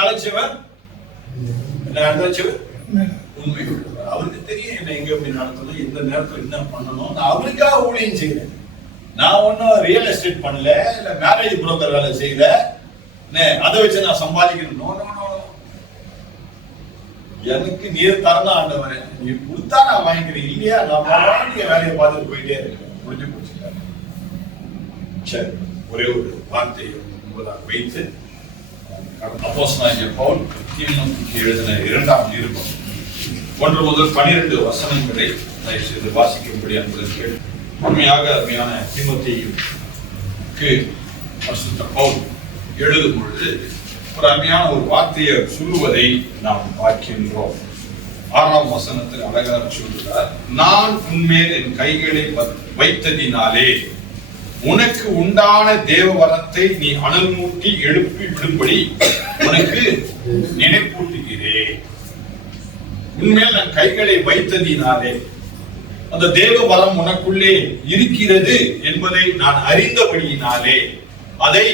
அழைச்சவர் என்ன அழைச்சவர் உண்மை உள்ளவர். அவருக்கு தெரியும் என்ன எங்க போய் நடத்தணும் எந்த நேரத்துல என்ன பண்ணணும். நான் அவருக்காக ஊழியம் செய்கிறேன் நான் ஒன்றும் ரியல் எஸ்டேட் பண்ணல இல்லை மேரேஜ் புரோக்கர் வேலை செய்யல. என்ன, அதை வச்சு நான் சம்பாதிக்கணும். எனக்கு நீர் தரணும் ஆண்டவரே. நீ கொடுத்தா நான் வாங்கிக்கிறேன். இல்லையா? நான் வாங்கிய வேலையை பார்த்துட்டு போயிட்டே இருக்கேன். முடிஞ்சு போச்சு. சரி ஒரே ஒரு வார்த்தையை உங்களாக வைத்து அப்போஸ்தலனாகிய பவுல் தீமோத்தேயுக்கு எழுதின இரண்டாம் நிருபம் ஒன்று முதல் பனிரெண்டு வசனங்களை தயவு செய்து வாசிக்கும்படி அன்பதற்கு உண்மையாக அருமையான தீமோத்தேயுக்கு பரிசுத்த பவுல் எழுதும் பொழுது ஒரு அருமையான ஒரு வார்த்தையை சொல்லுவதை நாம் பார்க்கின்றோம். ஆறாம் வசனத்தில் அழகாக சொல்கிறார் நான் உண்மையில் என் கைகளை வைத்ததினாலே உனக்கு உண்டான தேவ வரத்தை நீ அனல் மூட்டி எழுப்பி விடும்படி உனக்கு நினைப்பூட்டுகிறேன். உண்மையில் நான் கைகளை வைத்ததினாலே அந்த தேவ வரம் உனக்குள்ளே இருக்கிறது என்பதை நான் அறிந்தபடியினாலே அதை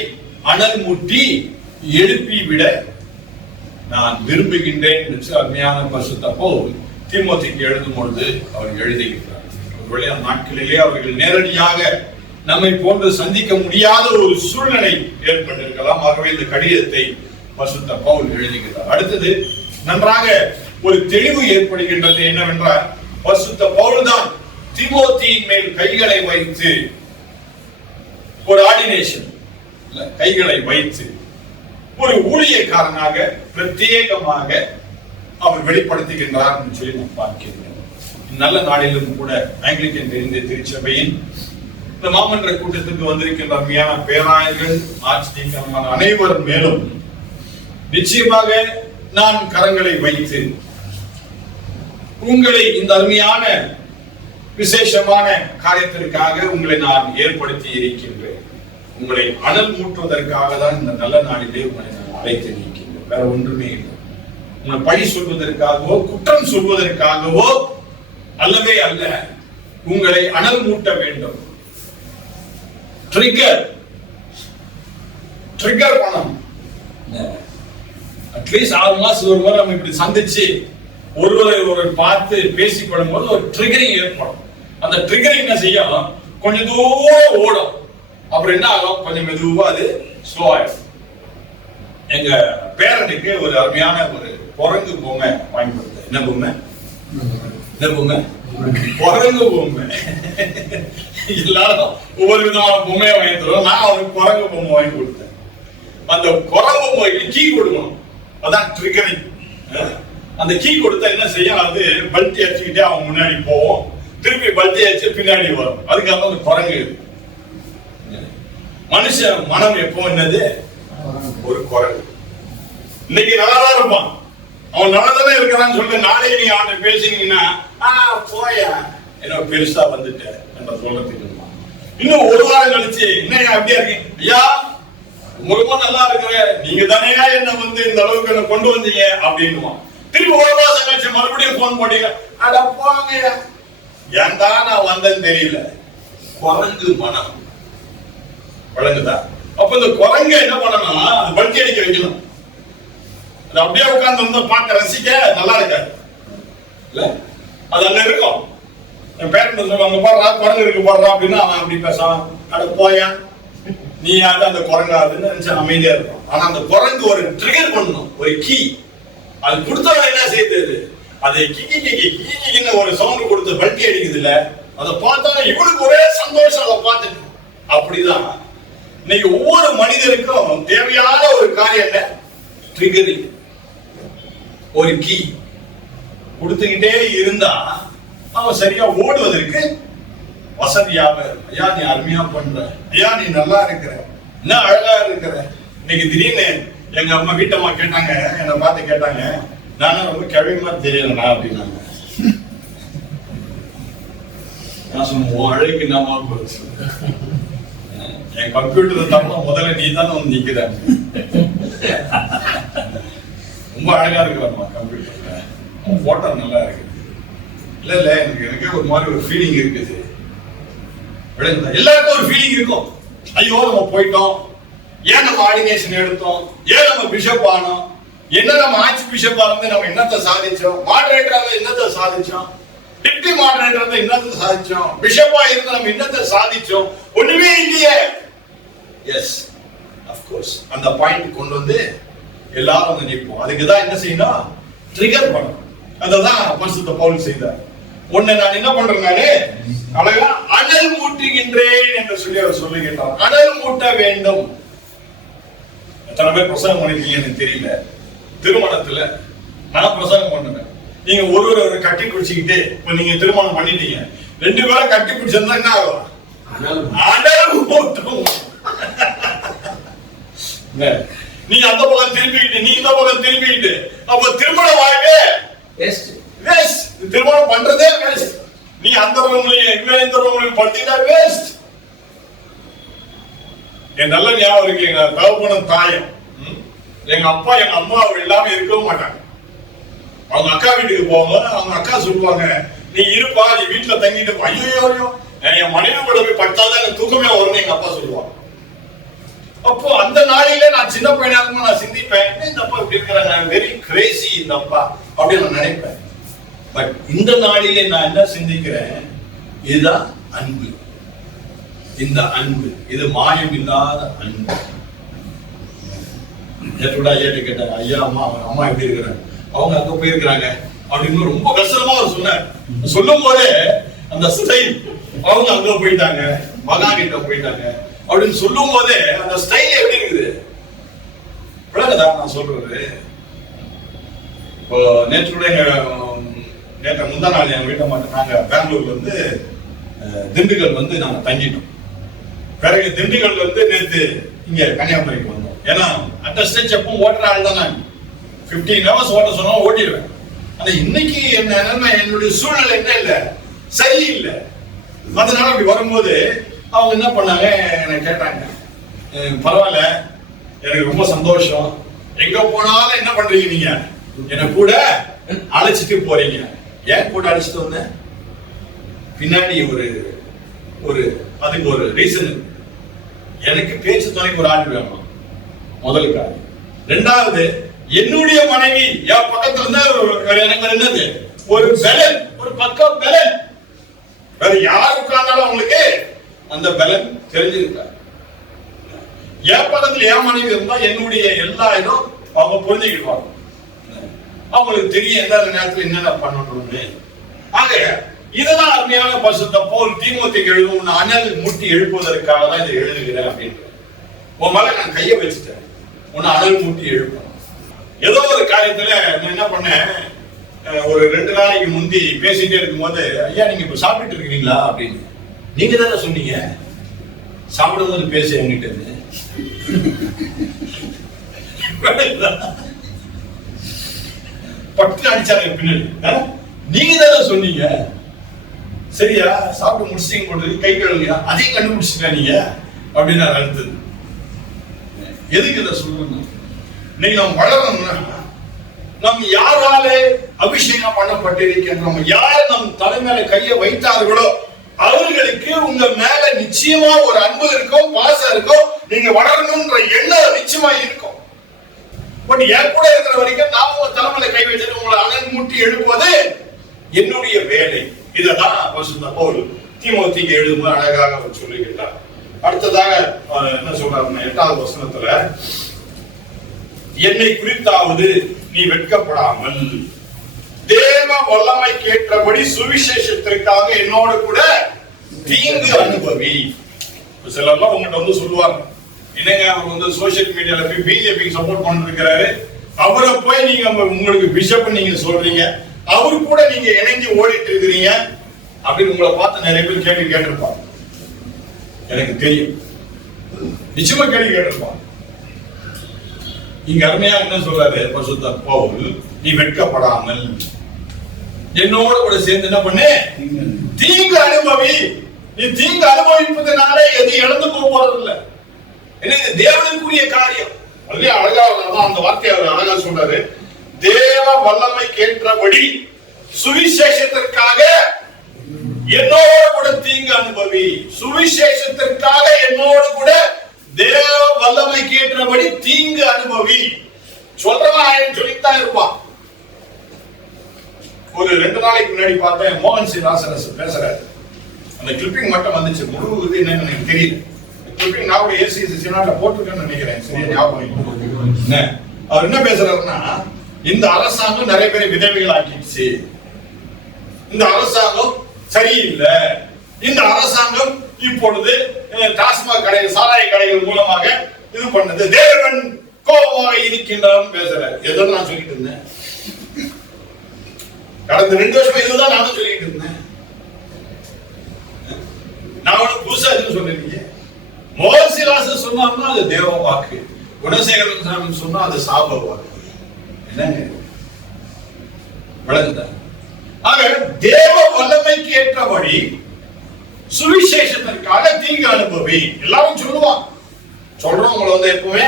அனல் மூட்டி எழுப்பி விட நான் விரும்புகின்றேன் என்று அருமையான பரிசுத்த திமுகத்துக்கு எழுதும் பொழுது அவர் எழுதுகின்றார் ஒருவேளை அந்த நாட்களிலே அவர்கள் நேரடியாக நம்மை போன்று சந்திக்க முடியாத ஒரு சூழ்நிலை ஏற்பட்டிருக்கலாம். ஆகவே இந்த கடிதத்தை பசுத்த பவுல் எழுதுகிறார். அடுத்தது நன்றாக ஒரு தெளிவு ஏற்படுகின்றது என்னவென்றால் பசுத்த பவுல் தான் திமோத்தியின் மேல் கைகளை வைத்து ஒரு ஆர்டினேஷன் கைகளை வைத்து ஒரு ஊழியக்காரனாக பிரத்யேகமாக அவர் வெளிப்படுத்துகின்றார் என்று சொல்லி நாம் பார்க்கின்றோம். நல்ல நாளிலும் கூட ஆங்கிலிக்கன் தெரிந்த திருச்சபையின் இந்த மாமன்ற கூட்டத்திற்கு வந்திருக்கின்ற அருமையான பேராயர்கள் ஆட்சியமான அனைவரும் மேலும் நிச்சயமாக நான் கரங்களை வைத்து உங்களை இந்த அருமையான விசேஷமான காரியத்திற்காக உங்களை நான் ஏற்படுத்தி இருக்கின்றேன். உங்களை அனல் மூட்டுவதற்காக தான் இந்த நல்ல நாளிலே உங்களை நான் அழைத்து நிற்கின்றேன். வேற ஒன்றுமே இல்லை. உங்களை பழி சொல்வதற்காகவோ குற்றம் சொல்வதற்காகவோ அல்லவே அல்ல. உங்களை அனல் மூட்ட வேண்டும். ட்ரிகர் ட்ரிகர் பணம் அட்லீஸ்ட் ஆறு மாசம் ஒரு முறை நம்ம இப்படி சந்திச்சு ஒருவரை ஒருவர் பார்த்து பேசிக்கொள்ளும் போது ஒரு ட்ரிகரிங் ஏற்படும். அந்த ட்ரிகரிங் என்ன செய்யும்? கொஞ்சம் தூரம் ஓடும். அப்புறம் என்ன ஆகும்? கொஞ்சம் மெதுவா அது ஸ்லோ ஆயிடும். எங்க பேரனுக்கு ஒரு அருமையான ஒரு குரங்கு பொம்மை வாங்கி கொடுத்தேன். என்ன பொம்மை? என்ன பொம்மை? குரங்கு பொம்மை. எல்லாரும் ஒவ்வொரு விதமான பொம்மையை வாங்கி தருவோம் நான் அவனுக்கு குரங்கு பொம்மை வாங்கி கொடுத்தேன். அந்த குரங்கு பொம்மைக்கு கீ கொடுக்கணும். அதான் ட்ரிகரிங் அந்த கீ கொடுத்தா என்ன செய்யும்? அது பல்ட்டி அடிச்சுக்கிட்டே அவன் முன்னாடி போவோம். திருப்பி பல்ட்டி அடிச்சு பின்னாடி வரும். அதுக்காக அந்த குரங்கு. மனுஷன் மனம் எப்போ என்னது? ஒரு குரங்கு. இன்னைக்கு நல்லா தான் இருப்பான். அவன் நல்லா தானே இருக்கிறான்னு சொல்லிட்டு நாளைக்கு நீங்க அவன் பேசினீங்கன்னா ஆ போயா. என்ன பெருசா வந்துட்ட. நம்ம சொல்றதுக்கு இன்னும் ஒரு வாரம் கழிச்சு என்ன அப்படியே இருக்கீங்க? ஐயா ரொம்ப நல்லா இருக்கிற நீங்க தானேயா என்ன வந்து இந்த அளவுக்கு என்ன கொண்டு வந்தீங்க அப்படின்னுவான் திரும்பி ஒரு மாசம் கழிச்சு மறுபடியும் போன் போட்டீங்க. அட போங்க ஏன்டா நான் வந்தேன்னு தெரியல. குரங்கு மனம். குழங்குதா அப்ப இந்த குரங்க என்ன பண்ணணும் அது பல்ட்டி அடிக்க வைக்கணும். அது அப்படியே உட்கார்ந்து வந்து பார்க்க ரசிக்க நல்லா இருக்காது. இல்ல? அது அங்க இருக்கும். என் பேரண்ட் சொல்லுவாங்க பாடுறா குரங்கு இருக்கு பாடுறா அப்படின்னா அவன் அப்படி பேசுவான் அட போயா நீ யாரு? அந்த குரங்காதுன்னு நினைச்சு அமைதியா இருக்கும் ஆனா அந்த குரங்கு ஒரு ட்ரிகர் பண்ணணும் ஒரு கீ அது கொடுத்தவன் என்ன செய்யுது அதை? கிக்கி கிக்கி கிக்கி கிக்கின்னு ஒரு சவுண்ட் கொடுத்து பல்ட்டி அடிக்குது இல்ல அதை பார்த்தாலும் இவனுக்கு ஒரே சந்தோஷம் அதை பார்த்துட்டு. அப்படிதான். இன்னைக்கு ஒவ்வொரு மனிதனுக்கும் தேவையான ஒரு காரியம் ட்ரிகரிங் ஒரு கீ கொடுத்துக்கிட்டே இருந்தா அவன் சரியா ஓடுவதற்கு வசதியாக இருக்கும். ஐயா நீ அருமையா பண்ற. ஐயா நீ நல்லா இருக்கிற. என்ன அழகா இருக்கிற. இன்னைக்கு திடீர்னு எங்க அம்மா வீட்டம்மா கேட்டாங்க என்னை பார்த்து கேட்டாங்க நானும் ரொம்ப கிழமைமா தெரியலண்ணா அப்படின்னாங்க. நான் சொன்னேன் அழகு என்னமா போச்சு என் கம்ப்யூட்டர் தப்பா முதல்ல நீ தானே வந்து நிக்கிற. ரொம்ப அழகா இருக்கிறம்மா கம்ப்யூட்டர்ல போட்டோ நல்லா இருக்கு. இல்ல இல்ல எனக்கு எனக்கே ஒரு மாதிரி ஒரு ஃபீலிங் இருக்குது விளங்குதா? எல்லாருக்கும் ஒரு ஃபீலிங் இருக்கும். ஐயோ நம்ம போயிட்டோம். ஏன் நம்ம ஆர்டினேஷன் எடுத்தோம்? ஏன் நம்ம பிஷப் ஆனோம்? என்ன நம்ம ஆட்சி பிஷப்பா இருந்து நம்ம என்னத்தை சாதிச்சோம்? மாடரேட்டரா இருந்து என்னத்தை சாதிச்சோம்? டிப்டி மாடரேட்டர் இருந்து என்னத்தை சாதிச்சோம்? பிஷப்பா இருந்து நம்ம என்னத்தை சாதிச்சோம்? ஒண்ணுமே இல்லையே. எஸ் அஃப்கோர்ஸ் அந்த பாயிண்ட் கொண்டு வந்து எல்லாரும் வந்து நிற்போம். அதுக்கு தான் என்ன செய்யணும்? ட்ரிகர் பண்ணணும் அததான் பரிசுத்த பவுல் செய்தார். ஒண்ணு நான் என்ன பண்றேன் நானு அழகா அனல் மூட்டுகின்றேன் என்று சொல்லி அவர் சொல்லுகின்றார். அனல் மூட்ட வேண்டும். எத்தனை பேர் பிரசங்கம் பண்ணிருக்கீங்க எனக்கு தெரியல. திருமணத்துல நான் பிரசங்கம் பண்ணுவேன். நீங்க ஒரு ஒரு கட்டி பிடிச்சிக்கிட்டு இப்ப நீங்க திருமணம் பண்ணிட்டீங்க. ரெண்டு பேரும் கட்டி பிடிச்சிருந்தா என்ன ஆகும்? அனல் மூட்டும். என்ன? நீ அந்த பக்கம் திரும்பிக்கிட்டு நீ இந்த பக்கம் திரும்பிக்கிட்டு அப்ப திருமண. வேஸ்ட் திருமணம் பண்றதே ரூம்லயும் இவன் இந்த வேஸ்ட் என் நல்ல ஞாபகம் இருக்கு எங்க தகப்பனும் தாயம் எங்க அப்பா எங்க அம்மா அவர் இல்லாம இருக்கவும் மாட்டாங்க. அவங்க அக்கா வீட்டுக்கு போகும்போது அவங்க அக்கா சொல்லுவாங்க நீ இருப்பா நீ வீட்டுல தங்கிட்டு போ." ஐயோ ஐயோ என் மனைவி கூட போய் பட்டாதான் எனக்கு தூக்கமே வரும்னு எங்க அப்பா சொல்லுவாங்க. அப்போ அந்த நாளிலே நான் சின்ன பையனா இருக்கும்போது நான் சிந்திப்பேன் "என்ன இந்த அப்பா இப்படி இருக்கிறாங்க வெரி கிரேசி இந்த அப்பா. அப்படின்னு நான் நினைப்பேன். பட் இந்த நாளிலே நான் என்ன சிந்திக்கிறேன்? இதுதான் அன்பு. இந்த அன்பு இது மாயம் இல்லாத அன்பு. நேற்றுடா ஐயாட்ட கேட்டாங்க ஐயா அம்மா அவங்க அம்மா எப்படி இருக்கிறாங்க? அவங்க அங்க போயிருக்கிறாங்க. அப்படின்னு ரொம்ப கஷ்டமா அவர் சொன்னார். சொல்லும் போதே அந்த ஸ்டைல் அவங்க அங்க போயிட்டாங்க மகா கிட்ட போயிட்டாங்க. அப்படின்னு சொல்லும் போதே அந்த ஸ்டைல் எப்படி இருக்குது? விளங்குதா நான் சொல்றது? இப்போ நேற்று கூட எங்க நேற்று முந்தா நாள் என் வீட்டை மாட்டேன் நாங்க பெங்களூர்ல இருந்து திண்டுக்கல் வந்து நாங்க தங்கிட்டோம். பிறகு திண்டுக்கல் வந்து நேற்று இங்க கன்னியாகுமரிக்கு வந்தோம். ஏன்னா அட்ட ஸ்டேஜ் எப்பவும் ஓட்டுற ஆள் தான் நான் பிப்டீன் ஹவர்ஸ் ஓட்ட சொன்னா ஓட்டிடுவேன். ஆனா இன்னைக்கு என்ன நிலைமை? என்னுடைய சூழ்நிலை என்ன இல்லை? சரி மற்ற அதனால அப்படி வரும்போது அவங்க என்ன பண்ணாங்க? என்னை கேட்டாங்க. பரவாயில்ல. எனக்கு ரொம்ப சந்தோஷம். எங்க போனாலும் என்ன பண்றீங்க நீங்க? என்ன கூட அழைச்சிட்டு போறீங்க. ஏன் கூட அழைச்சிட்டு வந்தேன்? பின்னாடி ஒரு ஒரு அதுக்கு ஒரு ரீசன் எனக்கு பேச்சு துணைக்கு ஒரு ஆள் வேணும். முதல் காரியம். ரெண்டாவது என்னுடைய மனைவி என் பக்கத்துல இருந்தா எனக்கு ஒரு என்னது? ஒரு பலன் ஒரு பக்கம் பலன் வேற யார் உட்கார்ந்தாலும் அவங்களுக்கு அந்த பலன் தெரிஞ்சிருக்கா என் பக்கத்துல என் மனைவி இருந்தா என்னுடைய எல்லா இதும் அவங்க புரிஞ்சுக்கிடுவாங்க. அவங்களுக்கு தெரியும் எந்த நேரத்துல என்னென்ன பண்ணணும்னு. ஆக இதுதான் அருமையான பசுத்த போல் தீமோத்திக்கு எழுதும் உன்னை அனல் முட்டி எழுப்புவதற்காக தான் இதை எழுதுகிறேன் அப்படின்ற உன் மேல நான் கையை வச்சுட்டேன். உன்னை அனல் முட்டி எழுப்பணும் ஏதோ ஒரு காரியத்துல நான் என்ன பண்ணேன்? ஒரு ரெண்டு நாளைக்கு முந்தி பேசிட்டே இருக்கும்போது ஐயா நீங்க இப்ப சாப்பிட்டு இருக்கிறீங்களா அப்படின்னு. நீங்க தானே சொன்னீங்க. சாப்பிடும்போது பேசி என்கிட்ட இருந்து. பட்டு அடிச்சாங்க பின்னாடி. நீங்க தானே சொன்னீங்க. சரியா? சாப்பிட்டு முடிச்சிட்டீங்க போட்டு கை கழுவியா அதையும் கண்டுபிடிச்சிட்டா நீங்க? அப்படின்னு நான் அடுத்தது. எதுக்கு இதை சொல்லணும்? இன்னைக்கு நம்ம வளரணும்னா நம் யாராலே அபிஷேகம் பண்ணப்பட்டிருக்கின்றோம் யார் நம் தலைமையில கையை வைத்தார்களோ அவர்களுக்கு உங்க மேல நிச்சயமா ஒரு அன்பு இருக்கும் பாசம் இருக்கும் நீங்க வளரணும்ன்ற எண்ணம் நிச்சயமா இருக்கும். பட் என் கூட இருக்கிற வரைக்கும் நான் உங்க தலைமையில கை வச்சுட்டு உங்களை அனல் மூட்டி எழுப்புவது என்னுடைய வேலை. இததான் பரிசுத்த பவுல் தீமோத்திக்கு எழுதும்போது அழகாக அவர் சொல்லுகின்றார் அடுத்ததாக என்ன சொல்றாருன்னா எட்டாவது வசனத்துல என்னை குறித்தாவது நீ வெட்கப்படாமல் தேவ வல்லமை கேட்டபடி சுவிசேஷத்திற்காக என்னோட கூட தீங்கு அனுபவி. சிலர்லாம் உங்ககிட்ட வந்து சொல்லுவாங்க என்னங்க அவர் வந்து சோசியல் மீடியால போய் பிஜேபிக்கு சப்போர்ட் பண்ணிருக்கிறாரு அவரை போய் நீங்க உங்களுக்கு பிஷப் நீங்க சொல்றீங்க? அவரு கூட நீங்க இணைஞ்சு ஓடிட்டு இருக்கிறீங்க அப்படின்னு உங்களை பார்த்து நிறைய பேர் கேள்வி கேட்டிருப்பாங்க. எனக்கு தெரியும். நிச்சயமா கேள்வி கேட்டிருப்பாங்க. இங்க அருமையா என்ன சொல்றாரு பசுத்த பவுல்? நீ வெட்கப்படாமல் என்னோட கூட சேர்ந்து என்ன பண்ணு? தீங்கு அனுபவி. நீ தீங்கு அனுபவிப்பதனால எது இழந்து போக போறது இல்ல என்ன இது தேவனுக்குரிய காரியம் அதுவே அழகா அந்த வார்த்தையை அவர் அழகா சொல்றாரு. தேவ வல்லமை கேட்டபடி சுவிசேஷத்திற்காக என்னோடு கூட தீங்கு அனுபவி. சுவிசேஷத்திற்காக என்னோடு கூட தேவ வல்லமை கேட்டபடி தீங்கு அனுபவி. சொல்றவன் சொல்லித்தான் இருப்பான். ஒரு ரெண்டு நாளைக்கு முன்னாடி பார்த்தேன் மோகன் சி ராசரஸ் பேசுறாரு. அந்த கிளிப்பிங் மட்டும் வந்துச்சு. முழு இது என்னன்னு எனக்கு தெரியல. கிளிப்பிங் நான் கூட ஏசி சினாட்ல போட்டிருக்கேன்னு நினைக்கிறேன். சரியா ஞாபகம் என்ன? அவர் என்ன பேசுறாருன்னா இந்த அரசாங்கம் நிறைய பேரை விதவைகள் ஆக்கிடுச்சு இந்த அரசாங்கம் சரியில்லை. இந்த அரசாங்கம் இப்பொழுது டாஸ்மாக் கடைகள் சாராய கடைகள் மூலமாக இது பண்ணது. தேவன் கோபமாக இருக்கின்றான் பேசுறாரு. எதோ நான் சொல்லிட்டு இருந்தேன். கடந்த ரெண்டு வருஷமா இதுதான் நானும் சொல்லிட்டு இருந்தேன். நான் ஒண்ணு புதுசா எதுவும் சொல்லிருக்கீங்க மோசிலாசன் சொன்னார்னா அது தேவ வாக்கு. குணசேகரன் சாமி சொன்னா அது சாப வாக்கு. என்னங்க விளங்குதா ஆக தேவ வல்லமைக்கு ஏற்றபடி சுவிசேஷத்திற்காக தீங்கு அனுபவி. எல்லாரும் சொல்லுவான் சொல்றவங்களை வந்து எப்பவுமே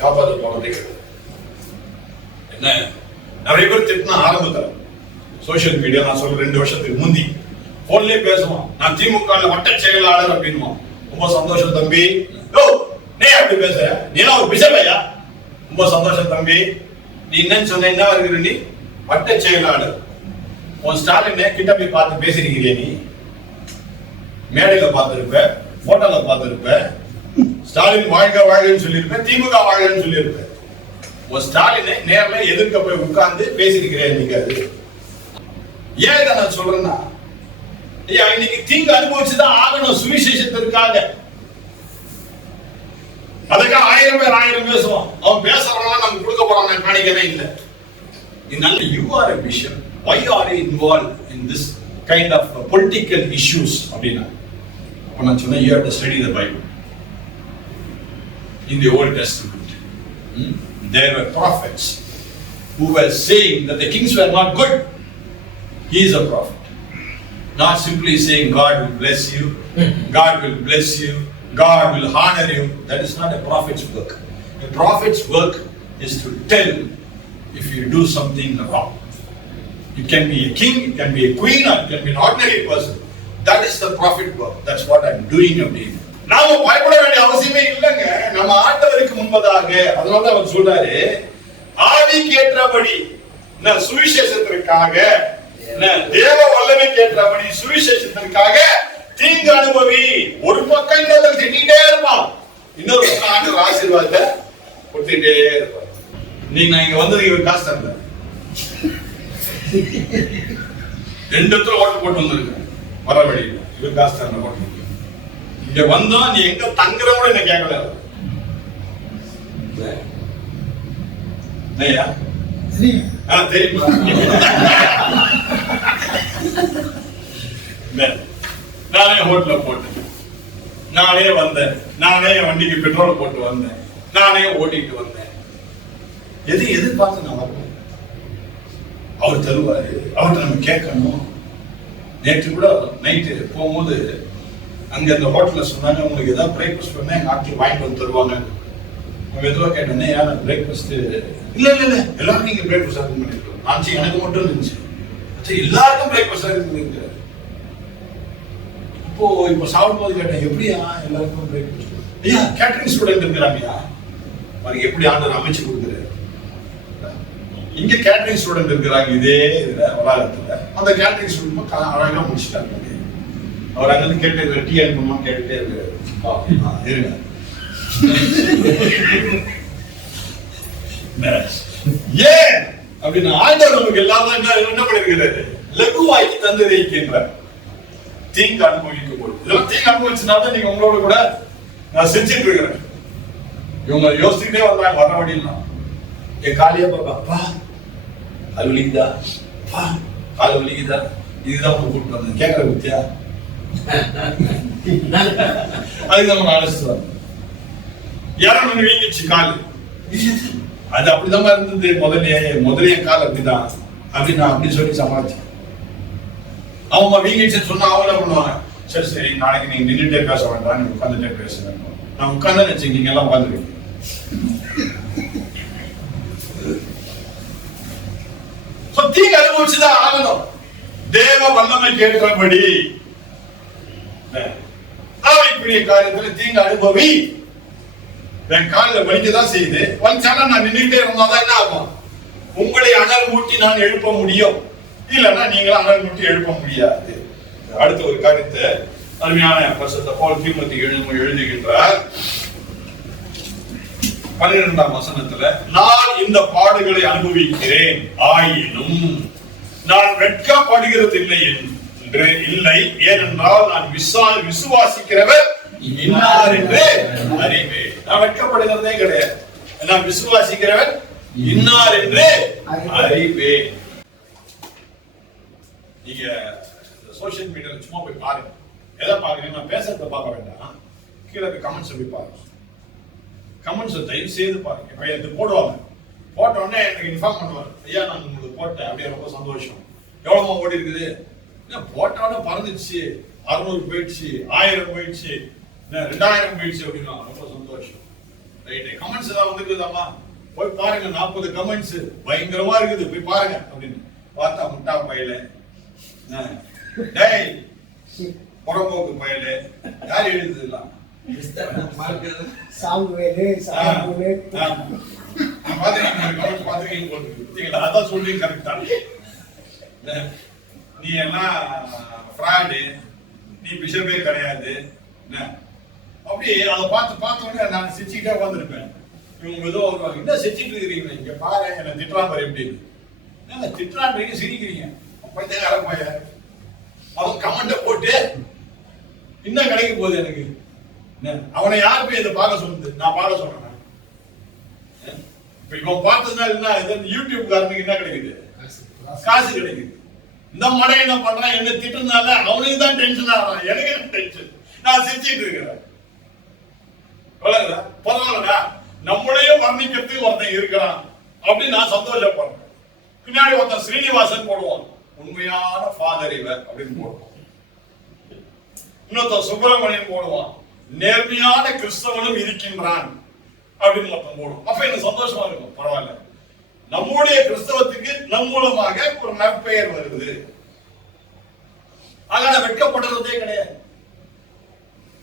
காப்பாற்ற போறதே என்ன? நிறைய பேர் திட்டினா ஆரம்பத்துல. சோஷியல் மீடியா நான் சொல்ற ரெண்டு வருஷத்துக்கு முந்தி. போன்லயே பேசுவான். நான் திமுக வட்ட செயலாளர் அப்படின்வான் ரொம்ப சந்தோஷம் தம்பி. ஓ நீ அப்படி பேசுற? நீலாம் ஒரு பிசபையா ரொம்ப சந்தோஷம் தம்பி. நீ என்னன்னு சொன்ன என்ன வருகிற நீ? வட்ட செயலாளர். உன் ஸ்டாலினை கிட்ட போய் பார்த்து பேசிருக்கீங்களே நீ. மேடையில பார்த்திருப்ப போட்டோல பார்த்திருப்ப. ஸ்டாலின் வாழ்க வாழ்கன்னு சொல்லியிருப்ப திமுக வாழ்கன்னு சொல்லியிருப்ப. உன் ஸ்டாலினை நேரில் எதிர்க்க போய் உட்கார்ந்து பேசியிருக்கிறேன் நீங்க அது. ஏன் இதை நான் சொல்றேன்னா? ஐயா இன்னைக்கு தீங்கு அனுபவிச்சுதான் ஆகணும் சுவிசேஷத்திற்காக. அதுக்காக ஆயிரம் பேர் ஆயிரம் பேசுவான் அவன் பேசுறவங்க நம்ம கொடுக்க போறான் காணிக்கவே இல்லை நல்ல you are why are you involved in this kind of uh, political issues அப்படின்னா அப்ப நான் சொன்னேன் you have to study the bible in the old testament hmm, there were prophets who were saying that the kings were not good he is a prophet not simply saying god will bless you god will bless you god will honor him. that is not a prophet's work a prophet's work is to tell if you do something wrong. It can be a king, it can be a queen, or it can be an ordinary person. That is the prophet work. That's what I'm doing அப்படின்னு. நாம பயப்பட வேண்டிய அவசியமே இல்லைங்க நம்ம ஆண்டவருக்கு முன்பதாக அதனால தான் அவர் சொல்றாரு ஆவிக்கு ஏற்றபடி சுவிசேஷத்திற்காக தேவ வல்லமைக்கு ஏற்றபடி சுவிசேஷத்திற்காக தீங்கு அனுபவி. ஒரு பக்கம் இன்னொருத்தர் திட்டிகிட்டே இருப்பான். இன்னொரு பக்கம் ஆண்டவர் ஆசீர்வாதத்தை கொடுத்துட்டே இருப்பார் நீங்க நான் இங்க வந்தது இவர் காசு தரல. ரெண்டு இடத்துல ஓட்டு போட்டு வந்திருக்கேன். வர வழியில். இவர் காசு தரல ஓட்டு இங்க வந்தா நீ எங்க தங்குற கூட என்ன கேட்கல. ஆ தெரியுமா. நானே ஹோட்டல போட்டேன். நானே வந்தேன். நானே என் வண்டிக்கு பெட்ரோல் போட்டு வந்தேன். நானே ஓட்டிட்டு வந்தேன். எது எதிர்பார்த்து நான் வரணும்? அவர் தருவாரு. அவர்கிட்ட நம்ம கேட்கணும். நேற்று கூட நைட்டு போகும்போது அங்க அந்த ஹோட்டல்ல சொன்னாங்க உங்களுக்கு ஏதாவது பிரேக்ஃபாஸ்ட் பண்ணா எங்க ஆட்கள் வாங்கிட்டு வந்து தருவாங்க. நம்ம எதுவா கேட்டேனே யார் பிரேக்ஃபாஸ்ட் இல்ல இல்ல இல்ல. எல்லாரும் நீங்க பிரேக்ஃபாஸ்ட் அரேஞ்ச் பண்ணிருக்கோம் நான் எனக்கு மட்டும் இருந்துச்சு. எல்லாருக்கும் பிரேக்ஃபாஸ்ட் அரேஞ்ச் பண்ணிருக்காரு இப்போ இப்போ சாப்பிடும் போது கேட்டேன் எப்படியா எல்லாருக்கும் பிரேக்ஃபாஸ்ட் ஐயா கேட்டரிங் ஸ்டூடெண்ட் இருக்கிறாங்கயா? பாருங்க எப்படி ஆண்டர் அமைச்சு கொடுக்குறாரு. இங்க கேட்டரிங் ஸ்டூடெண்ட் இருக்கிறாங்க இதே இதுல வளாகத்துல. அந்த கேட்டரிங் ஸ்டூடெண்ட் அழகா முடிச்சுட்டாங்க. அவர் அங்க இருந்து கேட்டு டீ அனுப்பணுமா கேட்டுட்டே இருக்காரு. இருங்க. ஏன்? அப்படின்னு ஆண்டவர் நமக்கு எல்லாரும் என்ன பண்ணிருக்கிறாரு லகுவாக்கி தந்து தீங்கு அனுபவிக்க இதெல்லாம் தீங்கு அனுபவிச்சனால நீங்க உங்களோட கூட நான் செஞ்சுட்டு இருக்கிறேன். இவங்க யோசிச்சுக்கிட்டே வந்தாங்க வர வழியெல்லாம் என் காலியா பாப்பா அப்பா அது வலிக்குதா? அப்பா கால் வலிக்குதா? இதுதான் உங்க கூப்பிட்டு வந்தேன் கேட்கற பத்தியா அதுக்கு நம்ம அழைச்சிட்டு வந்தோம் இறங்கணும் வீங்கிச்சு கால்? அது அப்படிதான் இருந்தது. முதல்ல முதல்ல என் கால் அப்படிதான். அப்படின்னு நான் அப்படி சொல்லி சமாளிச்சேன். அவங்க வீங்கிச்சு சொன்னா அவங்க என்ன பண்ணுவாங்க? சரி சரி நாளைக்கு நீங்க நின்றுட்டே பேச வேண்டாம் நீங்க உட்காந்துட்டே பேசுங்க. நான் உட்காந்து நினைச்சு நீங்க எல்லாம் உட்காந்துருக்கீங்க தீங்க அனுபவிச்சுதான் ஆகணும். தேவ வல்லமை கேட்கிறபடி. ஆவிக்குரிய காரியத்துல தீங்க அனுபவி. என் காலில் வலிக்கதான் செய்யுது. வலிச்சாலும் நான் நின்றுட்டே இருந்தாதான் என்ன ஆகும்? உங்களை அனல் மூட்டி நான் எழுப்ப முடியும். இல்லைன்னா நீங்களும் அனல் மூட்டி எழுப்ப முடியாது. அடுத்த ஒரு கருத்து அருமையான போல் தீமத்தி எழுதும் எழுதுகின்றார். பன்னிரெண்டாம் வசனத்துல நான் இந்த பாடுகளை அனுபவிக்கிறேன். ஆயினும் நான் வெட்கப்படுகிறது இல்லை என்று இல்லை. ஏனென்றால் நான் விசா விசுவாசிக்கிறவர் இன்னார் என்று அறிவேன். நான் வெட்கப்படுகிறதே கிடையாது. நான் விசுவாசிக்கிறவன் இன்னார் என்று அறிவேன். நீங்க சோஷியல் மீடியாவில் சும்மா போய் பாருங்க. எதை பாக்குறீங்க? நான் பேசுறத பார்க்க வேண்டாம். கீழே கமெண்ட்ஸ் போய் பாருங்க. கமெண்ட்ஸ் தயவு செய்து பாருங்க. இப்போ எனக்கு போடுவாங்க. போட்ட உடனே எனக்கு இன்ஃபார்ம் பண்ணுவார். ஐயா நான் உங்களுக்கு போட்டேன். அப்படியே ரொம்ப சந்தோஷம். எவ்வளோமா ஓடி இருக்குது என்ன போட்ட உடனே பறந்துச்சு அறுநூறு போயிடுச்சு. ஆயிரம் போயிடுச்சு. என்ன ரெண்டாயிரம் போயிடுச்சு அப்படின்னா ரொம்ப சந்தோஷம். ரைட்டு கமெண்ட்ஸ் எல்லாம் வந்துருக்குதாம்மா? போய் பாருங்க நாற்பது கமெண்ட்ஸ் பயங்கரமா இருக்குது. போய் பாருங்க அப்படின்னு. பார்த்தா முட்டா பையல டேய் புறம்போக்கு பையல யார் எழுதுது எல்லாம் சாங்குவேலு சாங்குவேலு அதான் சொல்லி கரெக்டா நீ எல்லாம் ஃப்ராடு நீ பிஷப்பே கிடையாது. என்ன? அப்படி அதை பார்த்து பார்த்த உடனே நான் சிரிச்சுக்கிட்டே உட்காந்துருப்பேன் இவங்க ஏதோ வருவாங்க என்ன இருக்கிறீங்க? இங்க பாரு என்ன திட்டுறான் பாரு என்ன திட்டுறான்றீங்க சிரிக்கிறீங்க. அப்பதான் அரப்பாய அவன் கமெண்ட்டை போட்டு இன்னும் கிடைக்க போகுது எனக்கு. அவனை யார் போய் இதை பார்க்க சொல்லுது? நான் பார்க்க சொல்றேன் இப்ப இவன் பார்த்ததுனால என்ன? இது யூடியூப் காரனுக்கு என்ன கிடைக்குது? காசு கிடைக்குது. இந்த மடை என்ன பண்றான்? என்ன திட்டுனால அவனுக்கு தான் டென்ஷன் ஆகிறான். எனக்கு என்ன டென்ஷன் நான் சிரிச்சிட்டு இருக்கிறேன். பரவாயில்லடா. நம்மளையும் வர்ணிக்கிறதுக்கு ஒருத்தன் இருக்கிறான் அப்படின்னு நான் சந்தோஷப்படுறேன். பின்னாடி ஒருத்தன் ஸ்ரீனிவாசன் போடுவான். உண்மையான ஃபாதர் இவர் அப்படின்னு போடுவோம். இன்னொருத்தன் சுப்பிரமணியன் போடுவான். நேர்மையான கிறிஸ்தவனும் இருக்கின்றான் அப்படின்னு மொத்தம் போடுவோம். அப்ப எனக்கு சந்தோஷமா இருக்கும்? பரவாயில்ல. நம்முடைய கிறிஸ்தவத்துக்கு நம் மூலமாக ஒரு நற்பெயர் வருது. ஆக நான் வெட்கப்படுறதே கிடையாது.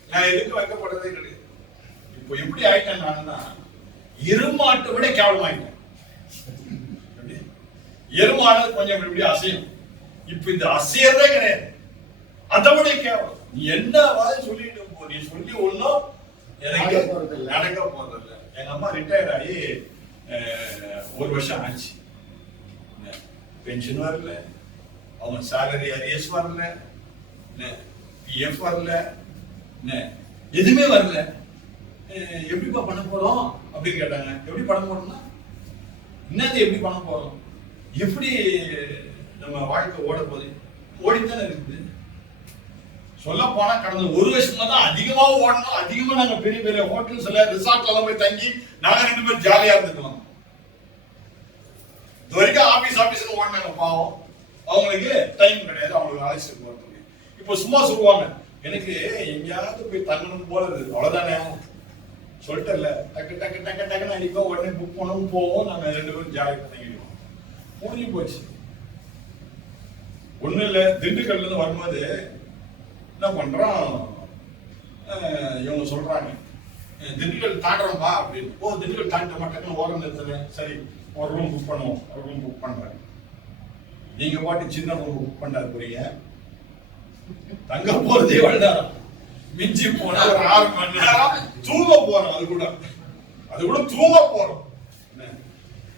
நான் எதுக்கு வெட்கப்படுறதே கிடையாது. இப்போ எப்படி ஆயிட்டேன் நான்னா எருமாட்டை விட கேவலமாயிட்டேன். எருமானது எருமாடு கொஞ்சம் இப்படி அசையும். இப்ப இந்த அசையறதே கிடையாது. அதை விட கேவலம். நீ என்ன வாய் சொல்லிட்டு போ. நீ சொல்லி ஒண்ணும் எனக்கு நடக்க போறதில்ல. எங்க அம்மா ரிட்டையர் ஆகி ஒரு வருஷம் ஆச்சு. பென்ஷன் வரல அவங்க சேலரி அரியஸ் வரல பிஎஃப் வரல எதுவுமே வரல. எப்படிப்பா பண்ண போறோம்? அப்படின்னு கேட்டாங்க. எப்படி பண்ண போறோம்னா என்னது எப்படி பண்ண போறோம்? எப்படி நம்ம வாழ்க்கை ஓட போகுது ஓடித்தானே இருக்குது. சொல்ல போனா கடந்த ஒரு வருஷமா தான் அதிகமாக ஓடணும். அதிகமா நாங்க பெரிய பெரிய ஹோட்டல்ஸ்ல ரிசார்ட்ல எல்லாம் போய் தங்கி நாங்க ரெண்டு பேரும் ஜாலியா இருந்துக்கலாம் இது வரைக்கும் ஆபீஸ் ஆபீஸ்னு ஓடினாங்க பாவம். அவங்களுக்கு டைம் கிடையாது. அவங்களுக்கு அழைச்சிட்டு போறதுக்கு இப்போ சும்மா சொல்லுவாங்க எனக்கு எங்கேயாவது போய் தங்கணும் போல இருக்குது அவ்வளவுதானே? சொல்லிட்டல டக்கு டக்கு டக்கு டக்குன்னு அடிப்போம். உடனே புக் பண்ணவும் போவோம். நாங்க ரெண்டு பேரும் ஜாலியாக தங்கிடுவோம். முடிஞ்சு போச்சு. ஒண்ணும் இல்ல திண்டுக்கல்ல இருந்து வரும்போது என்ன பண்றோம்? இவங்க சொல்றாங்க திண்டுக்கல் தாண்டுறோம்பா அப்படின்னு. ஓ திண்டுக்கல் தாண்ட மாட்டேன்னு ஓரம் நிறுத்துறேன் சரி ஒரு ரூம் புக் பண்ணுவோம். ஒரு ரூம் புக் பண்றேன். நீங்க பாட்டு சின்ன ரூம் புக் பண்ண போறீங்க தங்க போறதே எவ்வளவு மிஞ்சி போனா ஒரு ஆறு மணி நேரம் தூங்க போறோம் அது கூட. அது கூட தூங்க போறோம்.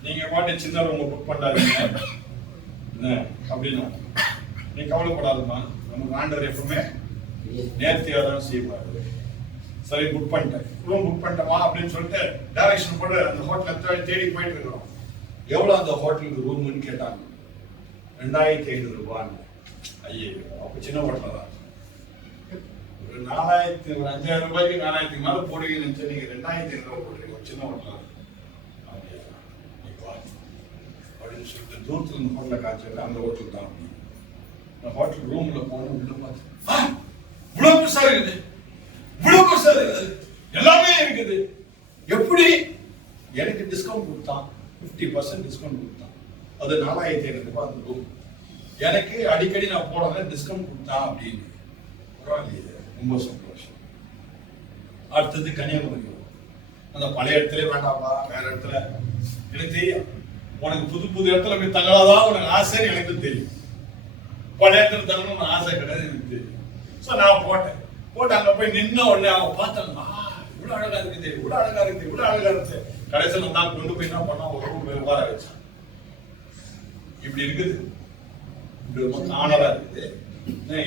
நீங்க பாட்டு சின்ன ரூம் புக் பண்ணாதீங்க என்ன? அப்படின்னா நீ கவலைப்படாதம்மா. நமக்கு ஆண்டவர் எப்பவுமே நேர்த்தியாக தான் செய்வாரு. சரி புக் பண்ணிட்டேன். ரூம் புக் பண்ணிட்டோமா அப்படின்னு சொல்லிட்டு டைரக்ஷன் போட்டு அந்த ஹோட்டல் தேடி போயிட்டு இருக்கிறோம். எவ்வளோ அந்த ஹோட்டலுக்கு ரூம்னு கேட்டாங்க. ரெண்டாயிரத்தி ஐநூறு ரூபான்னு. ஐயோ அப்போ சின்ன ஹோட்டல் தான். ஒரு நாலாயிரத்தி ஒரு அஞ்சாயிரம் ரூபாய்க்கு நாலாயிரத்துக்கு மேலே போடுவீங்கன்னு நினைச்சா நீங்கள் ரெண்டாயிரத்தி ஐநூறு போடுறீங்க. ஒரு சின்ன ஹோட்டல் அப்படின்னு சொல்லிட்டு தூரத்தில் இருந்து ஹோட்டலை காய்ச்சல அந்த ஹோட்டல் தான். நான் ஹோட்டல் ரூம்ல போனேன் உள்ள பார்த்தேன் இவ்வளவு பெருசா இருக்குது. இவ்வளவு பெருசா இருக்குது. எல்லாமே இருக்குது. எப்படி? எனக்கு டிஸ்கவுண்ட் கொடுத்தான். 50% பர்சன்ட் டிஸ்கவுண்ட் கொடுத்தான். அது நாலாயிரத்தி ஐநூறு ரூபாய் அந்த ரூம் எனக்கு அடிக்கடி நான் போனதை டிஸ்கவுண்ட் கொடுத்தான் அப்படின்னு. பரவாயில்லையே ரொம்ப சந்தோஷம். அடுத்தது கன்னியாகுமரி. அந்த பழைய இடத்துல வேண்டாமா வேற இடத்துல. எனக்கு தெரியும். உனக்கு புது புது இடத்துல போய் தங்கலாதான் உனக்கு ஆசைன்னு எனக்கு தெரியும். பழைய இடத்துல ஆசை கிடையாது எனக்கு ஸோ நான் போட்டேன். போட்டு அங்க போய் நின்ன உடனே அவங்க பார்த்தாங்க இவ்வளோ இவ்வளவு அழகா இருக்குது இவ்வளவு அழகா இருக்குது இவ்வளவு அழகா இருக்குது கடைசியில் நான் கொண்டு போய் என்ன பண்ணா ஒரு ரூம் உட்கார வச்சேன். இப்படி இருக்குது. இப்படி ரொம்ப காணலா இருக்குது.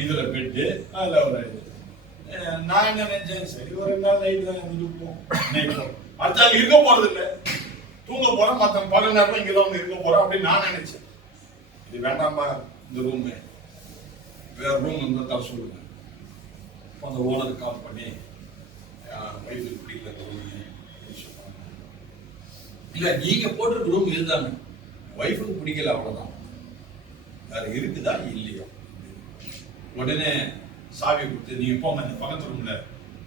இதுல பெட்டு அதுல ஒரு நான் என்ன நினைச்சேன்? சரி ஒரு ரெண்டு நாள் நைட்டு தான் இருப்போம் நைட் அடுத்த அங்க இருக்க போறது இல்லை. தூங்க போறேன் மற்ற பல நேரம் இங்க தான் இருக்க போறேன் அப்படின்னு நான் நினைச்சேன். இது வேண்டாமா இந்த ரூமு வேற ரூம் இருந்தால் தர சொல்லுங்க. அப்போ அந்த ஓனருக்கு கால் பண்ணி வயிற்று பிடிக்கல இந்த அப்படின்னு சொன்னாங்க. இல்லை நீங்கள் போட்டிருக்க ரூம் இருந்தாங்க ஒய்ஃபுக்கு பிடிக்கல அவ்வளோதான் வேற இருக்குதா? இல்லையோ. உடனே சாவி கொடுத்து நீங்க போங்க அந்த பக்கத்து ரூமில்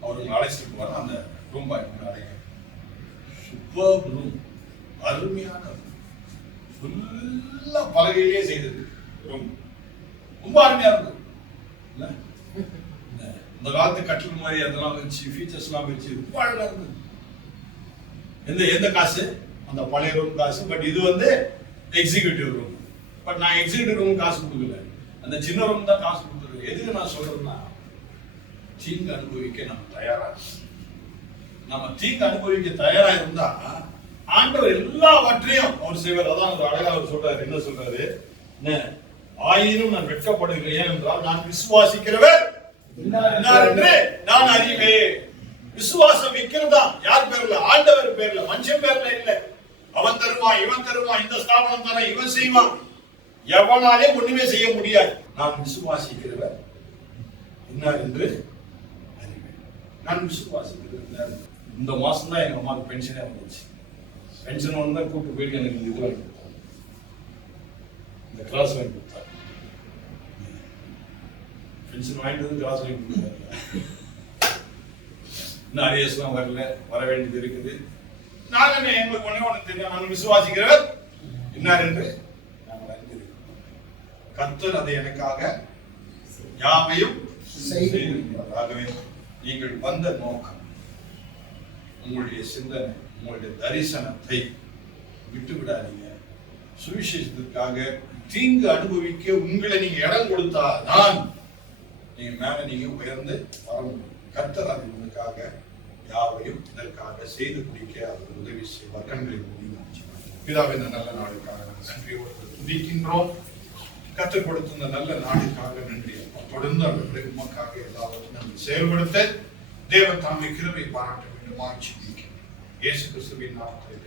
அவர் உங்களை அழைச்சிட்டு போவார் அந்த ரூம் பாய் உங்களை சூப்பர் ரூம் அருமையான ஃபுல்லாக பலகையிலே செய்தது ரூம் ரொம்ப அருமையாக இருந்தது. இந்த- காலத்து கட்டில் மாதிரி அதெல்லாம் வச்சு ஃபீச்சர்ஸ்லாம் வச்சு ரொம்ப அழகா இருந்தது எந்த எந்த காசு? அந்த பழைய ரூம் காசு. பட் இது வந்து எக்ஸிக்யூட்டிவ் ரூம் பட் நான் எக்ஸிக்யூட்டிவ் ரூம் காசு கொடுக்கல. அந்த சின்ன ரூம் தான் காசு கொடுத்துருக்கு எதுக்கு நான் சொல்றேன்னா தீங்கு அனுபவிக்க நம்ம தயாரா நம்ம தீங்கு அனுபவிக்க தயாரா இருந்தா ஆண்டவர் எல்லாவற்றையும் அவர் செய்வார். அதான் அவர் அழகா அவர் சொல்றாரு. என்ன சொல்றாரு? என்ன? ஆயினும் நான் வெட்கப்படுகிறேன் என்றால் நான் விசுவாசிக்கிறவர் என்று நான் அறிவேன். விசுவாசம் விற்கிறதா யார் பேர்ல? ஆண்டவர் பேர்ல. மனுஷன் பேர்ல இல்ல. அவன் தருவான் இவன் தருவான் இந்த ஸ்தாபனம் தானே இவன் செய்வான். எவனாலே ஒண்ணுமே செய்ய முடியாது. நான் விசுவாசிக்கிறவர் என்ன என்று அறிவேன். நான் விசுவாசிக்கிறவர் இந்த மாசம் தான் எங்க அம்மாவுக்கு பென்ஷனே வந்துச்சு. பென்ஷன் ஒன்று தான் கூப்பிட்டு போயிட்டு எனக்கு இது இந்த கிளாஸ் வாங்கி கொடுத்தாங்க பென்ஷன் வாங்கிட்டு வந்து கிளாஸ் வாங்கி கொடுத்தாங்க இன்னும் அரியர்ஸ்லாம் வரல வர வேண்டியது இருக்குது நாங்கள் எங்களுக்கு ஒன்றே ஒன்று தெரியும் நான் விசுவாசிக்கிறவர் இன்னார் என்று நாங்கள் அறிந்திருக்கிறோம் கத்தர் அதை எனக்காக யாவையும் ஆகவே நீங்கள் வந்த நோக்கம் உங்களுடைய சிந்தனை உங்களுடைய தரிசனத்தை விட்டு விடாதீங்க சுவிசேஷத்திற்காக தீங்கு அனுபவிக்க உங்களை நீங்க இடம் கொடுத்தாதான் நீங்க மேல நீங்க உயர்ந்து வர முடியும். கத்தர் அது உங்களுக்காக யாவையும் இதற்காக செய்து முடிக்க அவர் உதவி செய்வார். கண்களை பிதாவை இந்த நல்ல நாளுக்காக நாங்கள் நன்றியோடு துதிக்கின்றோம். கற்றுக் கொடுத்த இந்த நல்ல நாளுக்காக நன்றி. தொடர்ந்து அவர்களை உமக்காக எல்லாவற்றையும் நன்றி செயல்படுத்த தேவ தாமை கிருபை பாராட்ட வேண்டுமா இயேசு கிறிஸ்துவின் நாமத்தில்